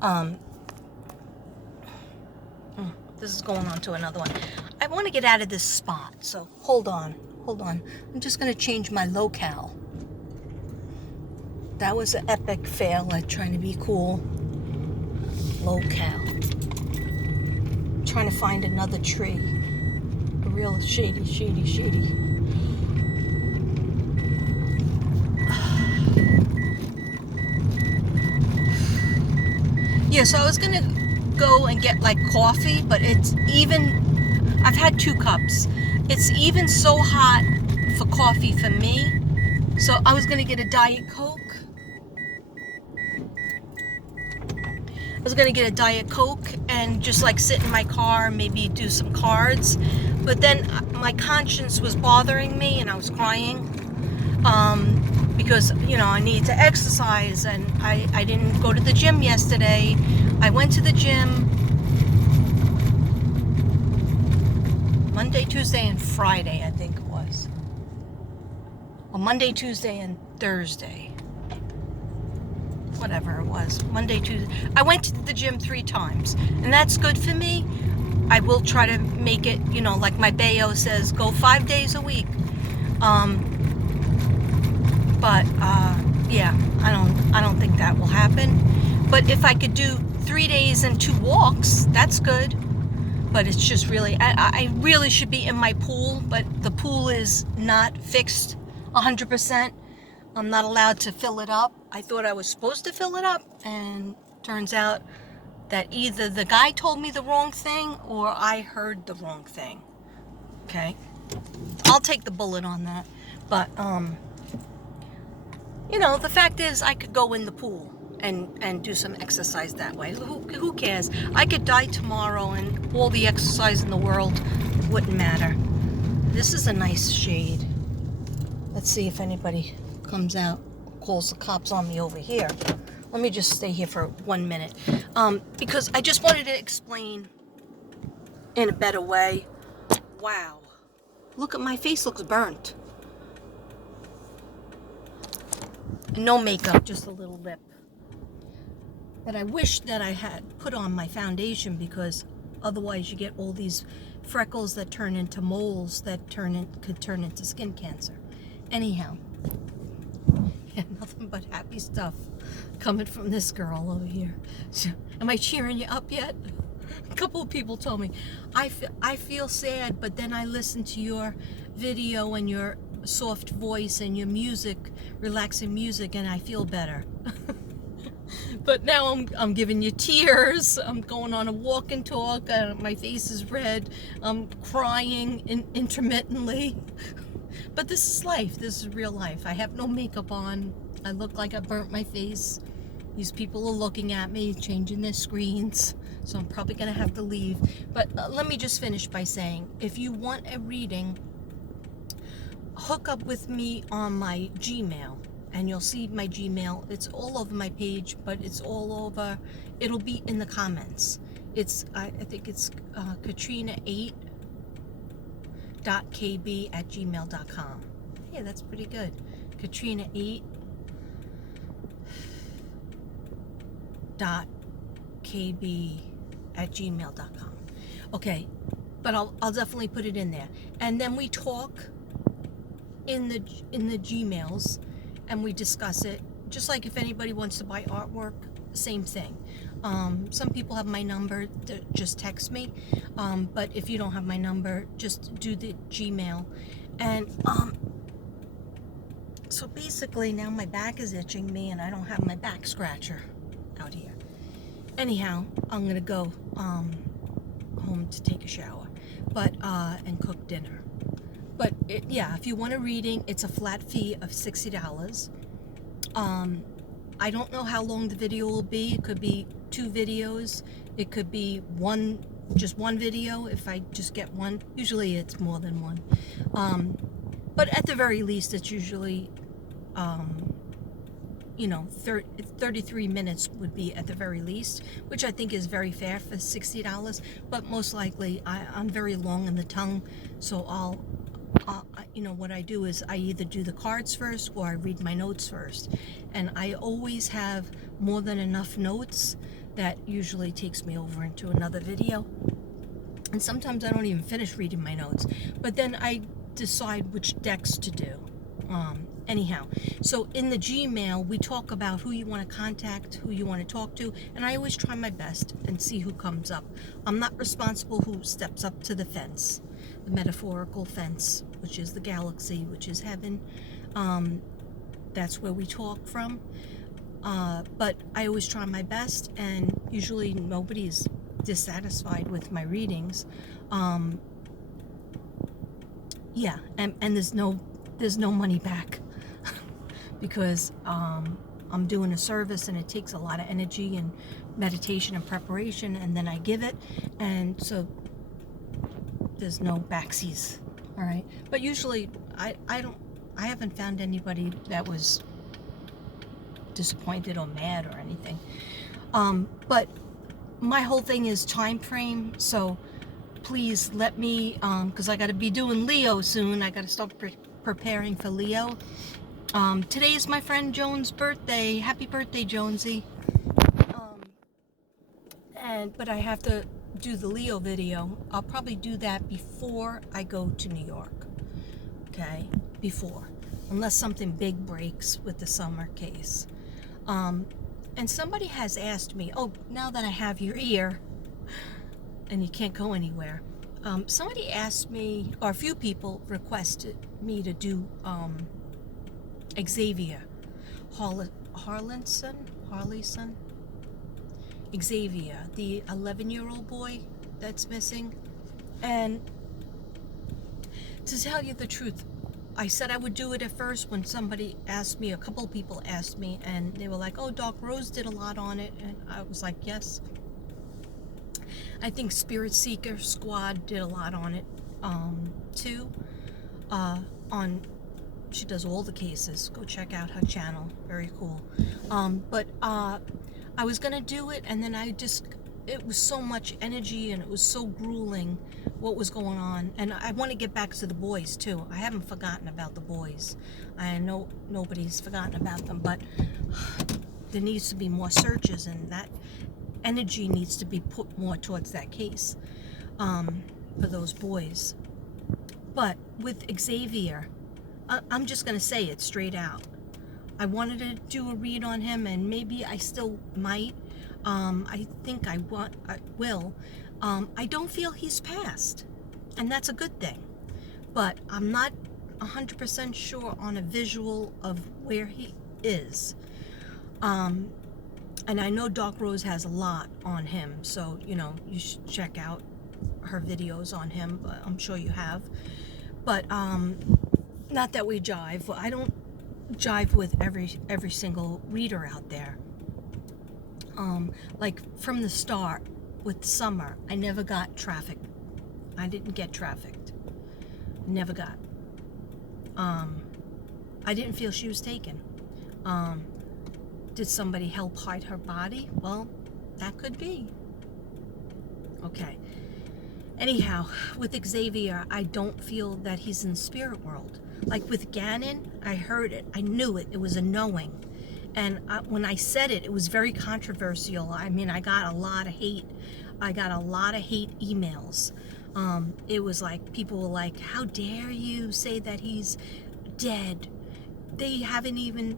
Um, this is going on to another one. I want to get out of this spot, so hold on. I'm just going to change my locale. That was an epic fail at trying to be cool. Locale. I'm trying to find another tree. A real shady. Yeah, so I was gonna go and get like coffee, but I've had 2 cups. It's even so hot for coffee for me. So I was gonna get a Diet Coke. And just like sit in my car, maybe do some cards. But then my conscience was bothering me and I was crying. Because, I need to exercise and I didn't go to the gym yesterday. I went to the gym Monday, Tuesday, and Friday, I think it was. Well, Monday, Tuesday, and Thursday. Whatever it was. Monday, Tuesday. I went to the gym 3 times, and that's good for me. I will try to make it, like my Bayo says, go 5 days a week. But yeah, I don't think that will happen. But if I could do 3 days and 2 walks, that's good. But it's just really, I really should be in my pool, but the pool is not fixed 100%. I'm not allowed to fill it up. I thought I was supposed to fill it up, and turns out that either the guy told me the wrong thing or I heard the wrong thing. Okay? I'll take the bullet on that. But, the fact is I could go in the pool and do some exercise that way. Who cares? I could die tomorrow and all the exercise in the world wouldn't matter. This is a nice shade. Let's see if anybody comes out, calls the cops on me over here. Let me just stay here for 1 minute. Because I just wanted to explain in a better way. Wow. Look at my face, looks burnt. No makeup, just a little lip. But I wish that I had put on my foundation, because otherwise you get all these freckles that turn into moles that could turn into skin cancer. Anyhow, yeah, nothing but happy stuff coming from this girl over here. So, am I cheering you up yet? A couple of people told me, I feel sad, but then I listen to your video and your soft voice and your music, relaxing music, and I feel better. But now I'm giving you tears. I'm going on a walk and talk. My face is red. I'm crying intermittently. But this is life. This is real life. I have no makeup on. I look like I burnt my face. These people are looking at me, changing their screens. So I'm probably going to have to leave. But let me just finish by saying, if you want a reading, hook up with me on my Gmail. And you'll see my Gmail. It's all over my page, but it's all over. It'll be in the comments. I think it's katrina8.kb@gmail.com. Hey, that's pretty good. katrina8.kb@gmail.com. Okay, but I'll definitely put it in there. And then we talk in the Gmails. And we discuss it, just like if anybody wants to buy artwork, same thing. Some people have my number, just text me. But if you don't have my number, just do the Gmail. And so basically now my back is itching me and I don't have my back scratcher out here. Anyhow, I'm gonna go home to take a shower, and cook dinner. But yeah, if you want a reading, it's a flat fee of $60. I don't know how long the video will be. It could be 2 videos. It could be just one video if I just get one. Usually it's more than one. But at the very least, it's usually, 33 minutes would be at the very least, which I think is very fair for $60. But most likely, I'm very long in the tongue, so what I do is I either do the cards first or I read my notes first. And I always have more than enough notes that usually takes me over into another video. And sometimes I don't even finish reading my notes, but then I decide which decks to do. Anyhow, so in the Gmail, we talk about who you want to contact, who you want to talk to, and I always try my best and see who comes up. I'm not responsible who steps up to the fence, the metaphorical fence, which is the galaxy, which is heaven. That's where we talk from. But I always try my best, and usually nobody's dissatisfied with my readings. Yeah, and there's no money back because I'm doing a service and it takes a lot of energy and meditation and preparation, and then I give it, and so there's no backsies. All right, but usually I haven't found anybody that was disappointed or mad or anything. But my whole thing is time frame, so please let me, because I got to be doing Leo soon. I got to start preparing for Leo. Today is my friend Joan's birthday. Happy birthday, Jonesy. But I have to do the Leo video. I'll probably do that before I go to New York. Okay, before, unless something big breaks with the summer case. And somebody has asked me, oh, now that I have your ear and you can't go anywhere, somebody asked me, or a few people requested me to do Xavier Harlinson, Xavier, the 11-year-old boy that's missing. And to tell you the truth, I said I would do it at first when somebody asked me, a couple of people asked me, and they were like, oh, Doc Rose did a lot on it. And I was like, yes. I think Spirit Seeker Squad did a lot on it, too. She does all the cases. Go check out her channel. Very cool. But I was going to do it, and then it was so much energy, and it was so grueling what was going on. And I want to get back to the boys, too. I haven't forgotten about the boys. I know nobody's forgotten about them, but there needs to be more searches, and that energy needs to be put more towards that case for those boys. But with Xavier, I'm just going to say it straight out. I wanted to do a read on him, and maybe I still might. I think I will. I don't feel he's passed, and that's a good thing. But I'm not 100% sure on a visual of where he is. And I know Doc Rose has a lot on him, so, you should check out her videos on him. But I'm sure you have. But not that we jive. I don't jive with every single reader out there. Like from the start with Summer, I never got trafficked. I didn't get trafficked. Never got. I didn't feel she was taken. Did somebody help hide her body? Well, that could be. Okay. Anyhow, with Xavier, I don't feel that he's in the spirit world. Like with Gannon, I heard it. I knew it. It was a knowing. And when I said it, it was very controversial. I mean, I got a lot of hate. I got a lot of hate emails. It was like, people were like, how dare you say that he's dead? They haven't even,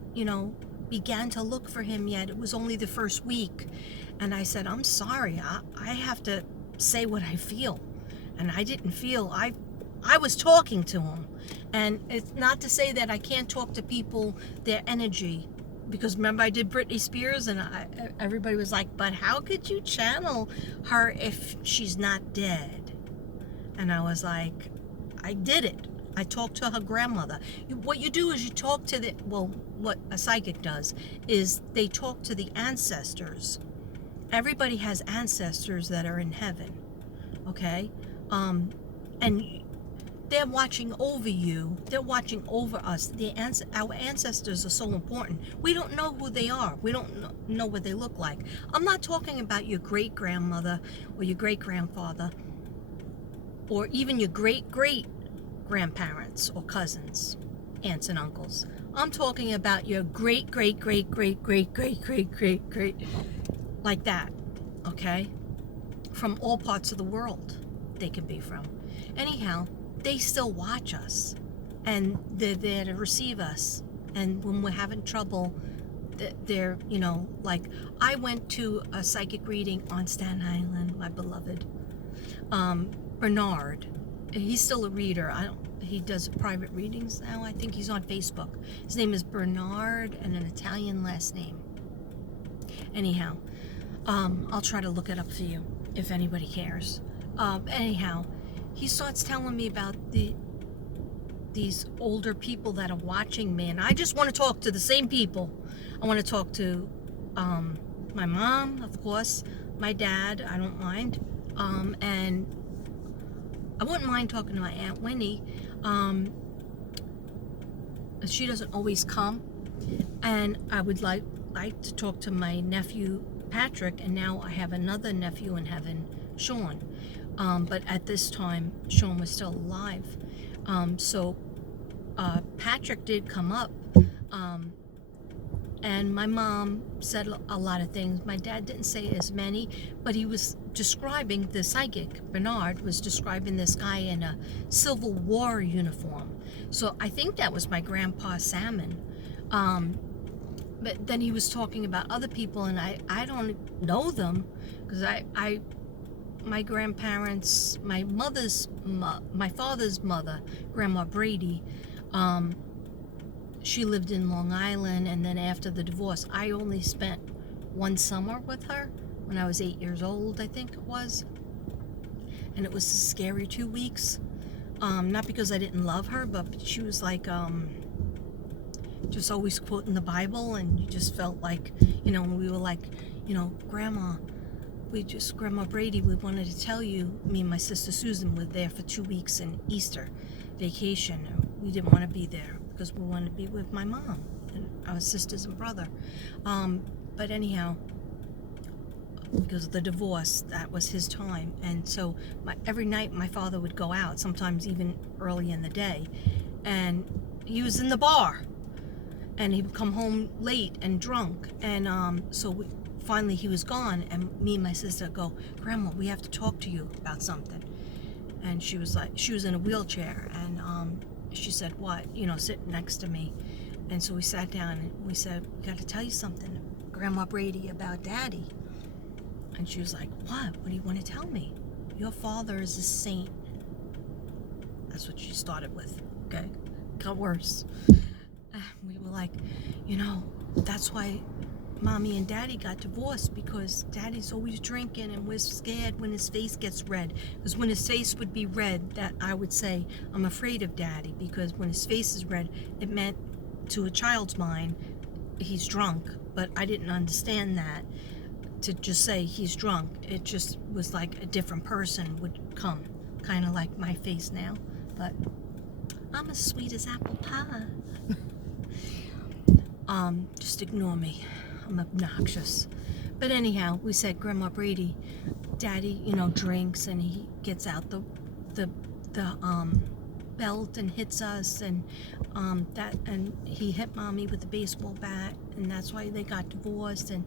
began to look for him yet. It was only the first week. And I said, I'm sorry. I have to say what I feel. And I didn't feel, I was talking to him. And it's not to say that I can't talk to people, their energy. Because remember I did Britney Spears, and everybody was like, but how could you channel her if she's not dead? And I was like, I did it. I talked to her grandmother. What you do is you talk to what a psychic does is they talk to the ancestors. Everybody has ancestors that are in heaven, okay? And they're watching over you. They're watching over us. Our ancestors are so important. We don't know who they are. We don't know what they look like. I'm not talking about your great-grandmother or your great-grandfather or even your great-great-grandparents or cousins, aunts and uncles. I'm talking about your great-great-great-great-great-great-great-great-great, like that. okay? From all parts of the world they could be from. Anyhow, they still watch us, and they're there to receive us. And when we're having trouble, they're, you know, like, I went to a psychic reading on Staten Island, my beloved. Bernard, he's still a reader. He does private readings now. I think he's on Facebook. His name is Bernard, and an Italian last name. Anyhow, I'll try to look it up for you if anybody cares. Anyhow, he starts telling me about these older people that are watching me, and I just want to talk to the same people. I want to talk to my mom, of course, my dad, I don't mind, and I wouldn't mind talking to my Aunt Winnie. She doesn't always come, and I would like to talk to my nephew Patrick, and now I have another nephew in heaven, Sean. But at this time, Sean was still alive. So Patrick did come up, and my mom said a lot of things. My dad didn't say as many, but he was describing, the psychic, Bernard, was describing this guy in a Civil War uniform. So I think that was my grandpa Salmon. But then he was talking about other people, and I don't know them, because my grandparents, my father's mother, Grandma Brady, she lived in Long Island, and then after the divorce, I only spent one summer with her when I was 8 years old, I think it was. And it was a scary 2 weeks. Not because I didn't love her, but she was like, just always quoting the Bible, and you just felt like, you know, we were like, you know, Grandma Brady, we wanted to tell you, me and my sister Susan were there for 2 weeks in Easter vacation. We didn't want to be there because we wanted to be with my mom and our sisters and brother. But anyhow, because of the divorce, that was his time. And so every night my father would go out, sometimes even early in the day, and he was in the bar, and he would come home late and drunk. And finally he was gone, and me and my sister go, Grandma, we have to talk to you about something. And she was in a wheelchair, and she said, what? You know, sitting next to me. And so we sat down, and we said, we got to tell you something, Grandma Brady, about Daddy. And she was like, what do you want to tell me? Your father is a saint. That's what she started with. Okay, got worse. We were like, you know, that's why Mommy and Daddy got divorced, because Daddy's always drinking, and we're scared when his face gets red. Because when his face would be red, that I would say, I'm afraid of Daddy, because when his face is red, it meant, to a child's mind, he's drunk. But I didn't understand that, to just say he's drunk. It just was like a different person would come, kind of like my face now. But I'm as sweet as apple pie. Just ignore me. I'm obnoxious. But anyhow, we said, Grandma Brady, Daddy, you know, drinks, and he gets out the belt and hits us, and and he hit Mommy with a baseball bat, and that's why they got divorced. And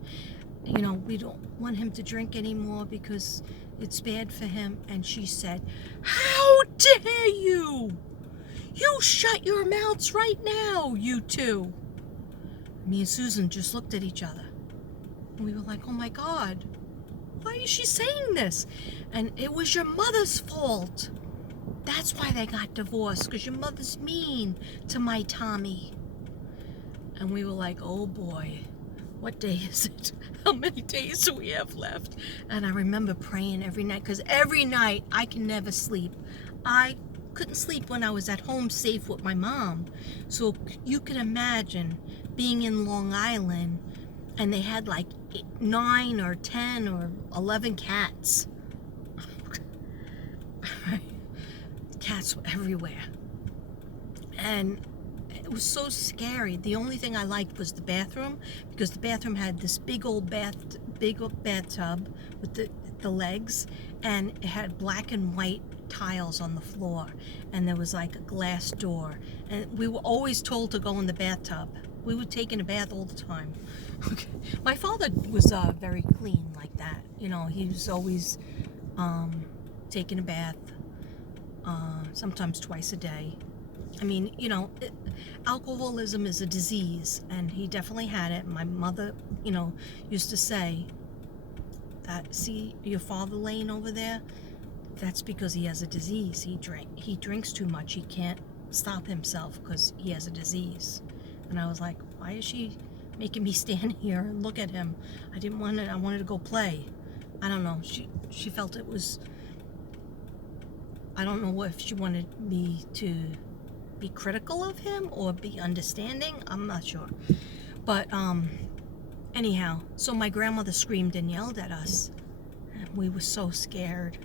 you know, we don't want him to drink anymore because it's bad for him. And she said, how dare you? You shut your mouths right now, you two. Me and Susan just looked at each other, and we were like, oh my God, why is she saying this? And it was your mother's fault. That's why they got divorced, because your mother's mean to my Tommy. And we were like, oh boy, what day is it? How many days do we have left? And I remember praying every night, because every night I can never sleep. I couldn't sleep when I was at home safe with my mom. So you can imagine being in Long Island, and they had like 9 or 10 or 11 cats. Cats were everywhere. And it was so scary. The only thing I liked was the bathroom, because the bathroom had this big old bathtub with the legs, and it had black and white tiles on the floor, and there was like a glass door, and we were always told to go in the bathtub. We were taking a bath all the time. Okay. My father was very clean like that. You know, he was always taking a bath, sometimes twice a day. I mean, you know, alcoholism is a disease, and he definitely had it. My mother, you know, used to say that, see your father laying over there? That's because he has a disease. He drinks too much. He can't stop himself because he has a disease. And I was like, why is she making me stand here and look at him? I didn't want to. I wanted to go play. I don't know. She felt it was. I don't know if she wanted me to be critical of him or be understanding. I'm not sure. But anyhow, so my grandmother screamed and yelled at us. And we were so scared.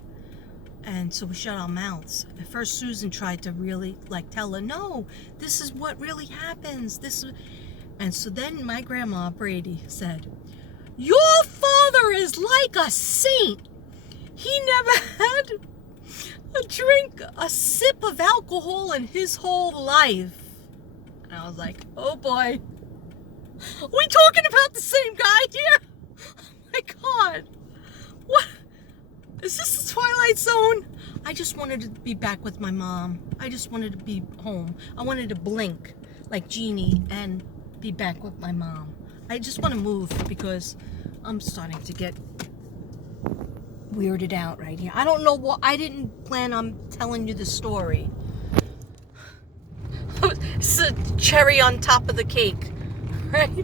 And so we shut our mouths. At first Susan tried to really tell her, no, this is what really happens. And so then my grandma, Brady, said, your father is like a saint. He never had a sip of alcohol in his whole life. And I was like, oh boy. Are we talking about the same guy here? Oh my God. What? Is this the Twilight Zone? I just wanted to be back with my mom. I just wanted to be home. I wanted to blink like Jeannie and be back with my mom. I just want to move because I'm starting to get weirded out right here. I don't know what. I didn't plan on telling you the story. It's a cherry on top of the cake, right?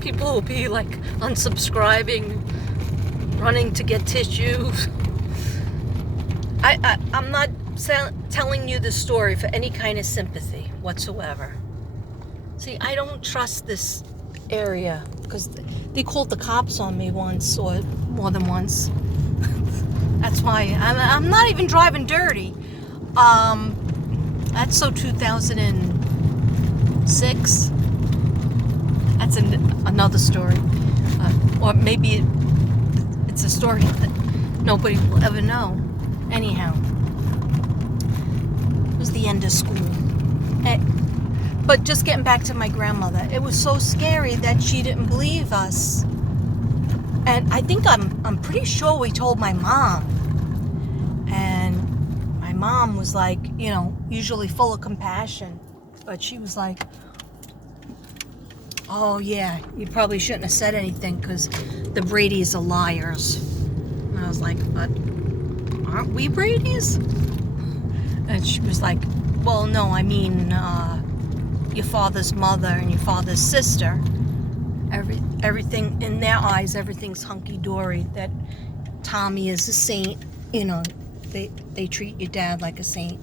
People will be like unsubscribing, running to get tissues. I'm not telling you the story for any kind of sympathy whatsoever. See, I don't trust this area because they called the cops on me once or more than once. That's why I'm not even driving dirty. That's so 2006. That's another story. Or maybe it's a story that nobody will ever know. Anyhow, it was the end of school. But just getting back to my grandmother, it was so scary that she didn't believe us. And I think I'm pretty sure we told my mom. And my mom was like, you know, usually full of compassion. But she was like, oh yeah, you probably shouldn't have said anything because the Bradys are liars. And I was like, but aren't we Bradys? And she was like, well, no, I mean, your father's mother and your father's sister, everything in their eyes, everything's hunky-dory. That Tommy is a saint, you know, they treat your dad like a saint,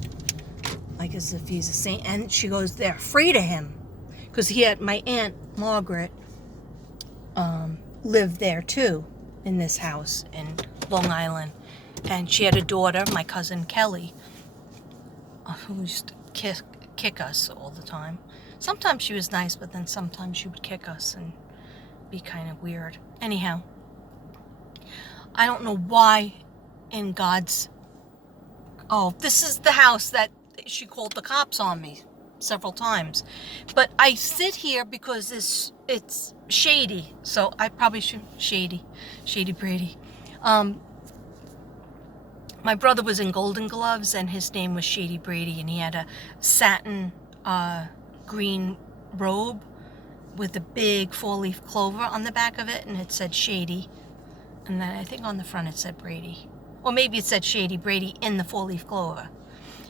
like as if he's a saint. And she goes, they're afraid of him because my Aunt Margaret lived there too, in this house in Long Island. And she had a daughter, my cousin Kelly, who used to kick us all the time. Sometimes she was nice, but then sometimes she would kick us and be kind of weird. Anyhow, I don't know why in God's... Oh, this is the house that she called the cops on me several times. But I sit here because it's shady, so I probably shouldn't... Shady Brady. My brother was in Golden Gloves, and his name was Shady Brady, and he had a satin green robe with a big 4-leaf clover on the back of it, and it said Shady. And then I think on the front it said Brady. Or maybe it said Shady Brady in the 4-leaf clover.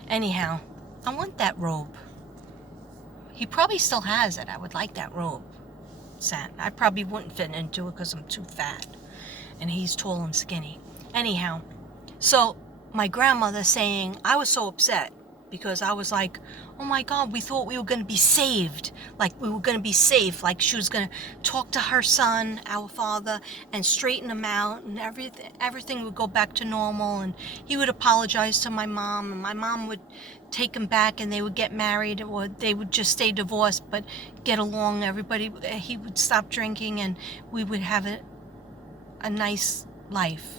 Anyhow, I want that robe. He probably still has it. I would like that robe. Satin. I probably wouldn't fit into it because I'm too fat. And he's tall and skinny. Anyhow, so my grandmother saying, I was so upset because I was like, oh my God, we thought we were going to be saved. Like we were going to be safe. Like she was going to talk to her son, our father, and straighten him out, and everything would go back to normal, and he would apologize to my mom, and my mom would take him back, and they would get married, or they would just stay divorced but get along. He would stop drinking, and we would have a nice life.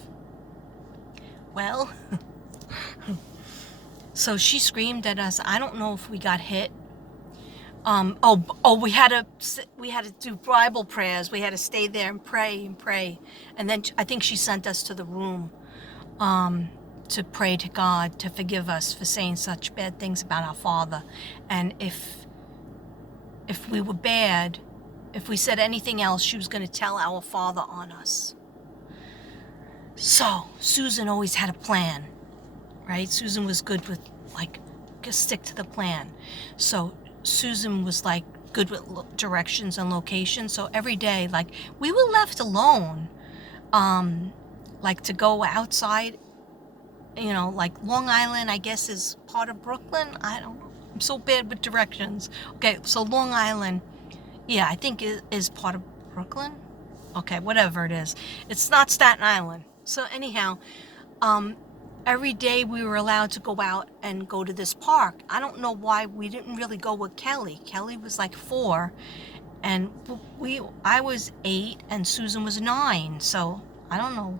Well, so she screamed at us. I don't know if we got hit, We had to do Bible prayers. We had to stay there and pray, and then I think she sent us to the room, to pray to God to forgive us for saying such bad things about our father, and if we were bad, if we said anything else, she was going to tell our father on us. So Susan always had a plan, right? Susan was good with, like, just stick to the plan. So Susan was, like, good with directions and locations. So every day, like, we were left alone, like, to go outside, like Long Island, I guess, is part of Brooklyn. I don't know. I'm so bad with directions. Okay, so Long Island, yeah, I think it is part of Brooklyn. Okay, whatever it is. It's not Staten Island. So anyhow, every day we were allowed to go out and go to this park. I don't know why we didn't really go with Kelly. Kelly was like 4, and I was 8 and Susan was 9. So I don't know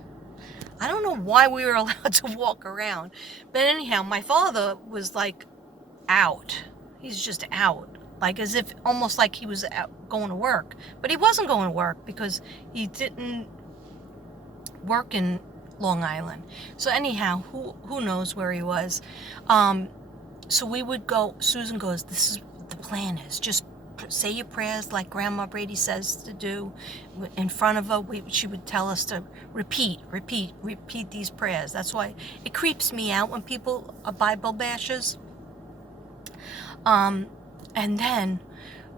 why we were allowed to walk around. But anyhow, my father was, like, out. He's just out. Like, as if, almost like he was out going to work. But he wasn't going to work because he didn't work in Long Island. So anyhow, who knows where he was. So we would go, Susan goes, this is what the plan is. Just say your prayers like Grandma Brady says to do. In front of her, she would tell us to repeat these prayers. That's why it creeps me out when people are Bible bashers. And then,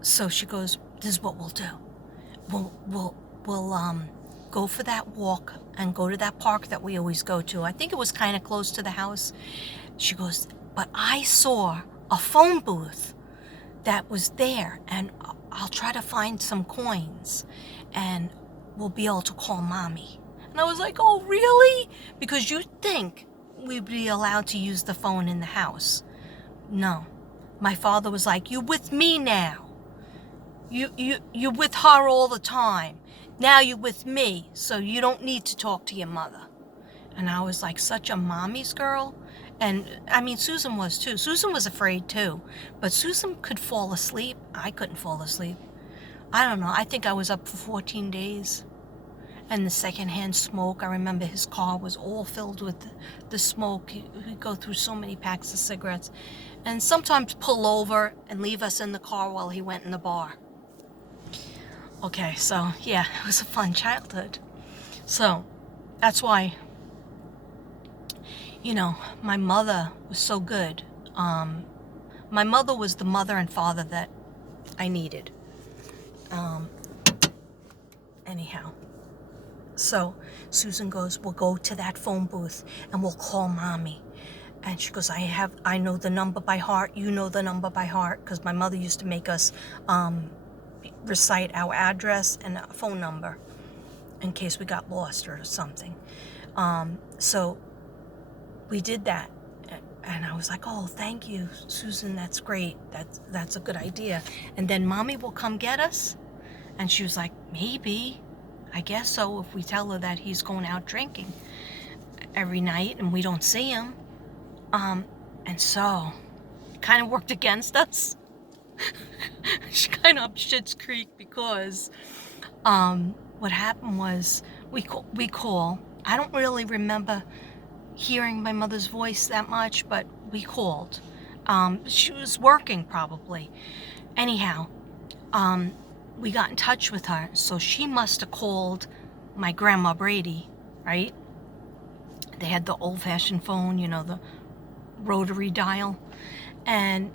so she goes, this is what we'll do. We'll go for that walk and go to that park that we always go to. I think it was kind of close to the house. She goes, but I saw a phone booth that was there, and I'll try to find some coins, and we'll be able to call Mommy. And I was like, oh, really? Because you'd think we'd be allowed to use the phone in the house. No. My father was like, you with me now. You're with her all the time. Now you're with me, so you don't need to talk to your mother. And I was like such a mommy's girl. And I mean, Susan was too. Susan was afraid too. But Susan could fall asleep. I couldn't fall asleep. I don't know. I think I was up for 14 days. And the secondhand smoke, I remember his car was all filled with the smoke. He'd go through so many packs of cigarettes. And sometimes pull over and leave us in the car while he went in the bar. Okay, so yeah, it was a fun childhood. So that's why, my mother was so good. My mother was the mother and father that I needed. Anyhow. So Susan goes, we'll go to that phone booth and we'll call Mommy. And she goes, I know the number by heart. You know the number by heart. Because my mother used to make us recite our address and a phone number in case we got lost or something. So we did that. And I was like, oh, thank you, Susan. That's great. That's a good idea. And then Mommy will come get us. And she was like, maybe. I guess so, if we tell her that he's going out drinking every night and we don't see him. And so it kind of worked against us. She kind of up Schitt's Creek because what happened was we call. I don't really remember hearing my mother's voice that much, but we called. She was working probably. Anyhow, we got in touch with her, so she must have called my Grandma Brady, right? They had the old-fashioned phone, the rotary dial. And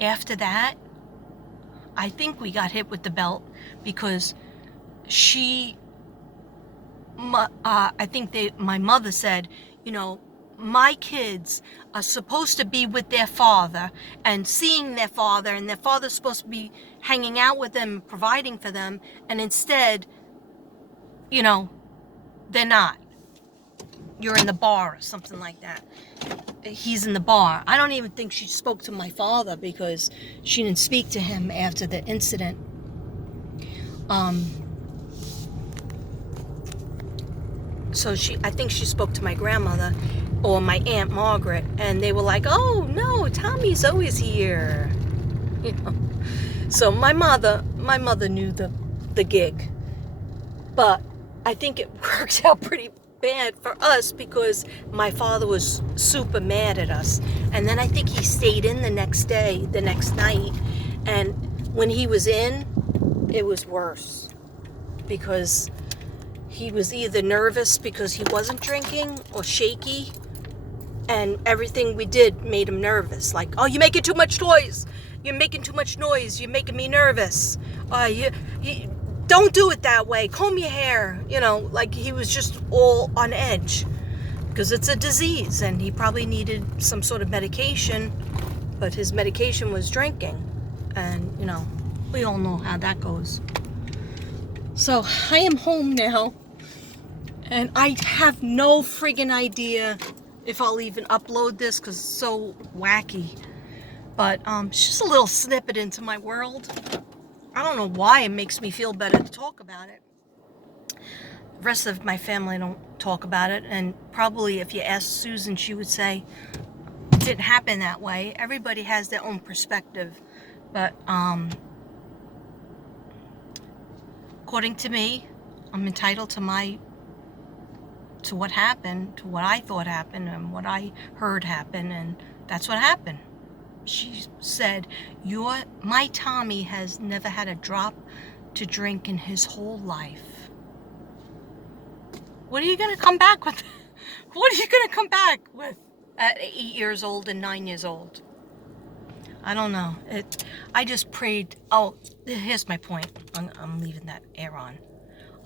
after that, I think we got hit with the belt because I think my mother said, my kids are supposed to be with their father and seeing their father, and their father's supposed to be hanging out with them, providing for them, and instead, they're not. You're in the bar or something like that. He's in the bar. I don't even think she spoke to my father because she didn't speak to him after the incident. So I think she spoke to my grandmother or my Aunt Margaret, and they were like, oh no, Tommy's always here. So my mother knew the gig, but I think it worked out pretty bad for us because my father was super mad at us. And then I think he stayed in the next night, and when he was in, it was worse because he was either nervous because he wasn't drinking or shaky, and everything we did made him nervous. Like, oh, you're making too much noise. You're making too much noise. You're making me nervous. You don't do it that way. Comb your hair. Like he was just all on edge because it's a disease, and he probably needed some sort of medication, but his medication was drinking, and we all know how that goes. So I am home now, and I have no friggin' idea if I'll even upload this because it's so wacky. But it's just a little snippet into my world. I don't know why it makes me feel better to talk about it. The rest of my family don't talk about it, and probably if you ask Susan, she would say it didn't happen that way. Everybody has their own perspective, but according to me, I'm entitled to what happened, to what I thought happened, and what I heard happen, and that's what happened. She said, my Tommy has never had a drop to drink in his whole life. What are you going to come back with? What are you going to come back with at 8 years old and 9 years old? I don't know. I just prayed. Oh, here's my point. I'm leaving that air on.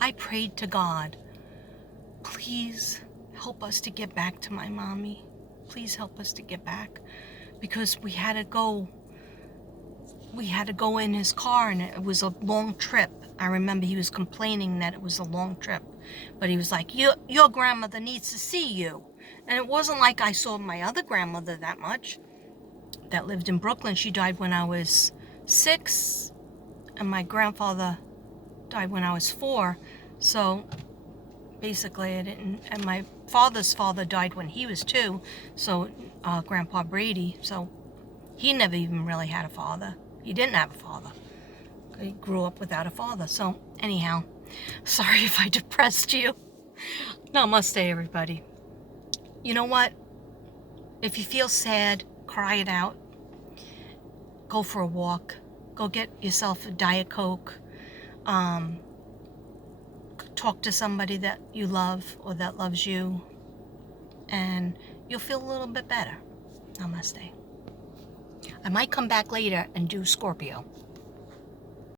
I prayed to God, please help us to get back to my mommy. Please help us to get back. Because we had to go in his car, and it was a long trip. I remember he was complaining that it was a long trip, but he was like, your grandmother needs to see you. And it wasn't like I saw my other grandmother that much that lived in Brooklyn. She died when I was 6, and my grandfather died when I was 4. So basically I didn't, and my father's father died when he was 2, so Grandpa Brady, so he never even really had a father. He didn't have a father. He grew up without a father. So anyhow, sorry if I depressed you. Namaste, everybody. You know what? If you feel sad, cry it out. Go for a walk. Go get yourself a Diet Coke. Talk to somebody that you love or that loves you, and you'll feel a little bit better. Namaste. I might come back later and do Scorpio.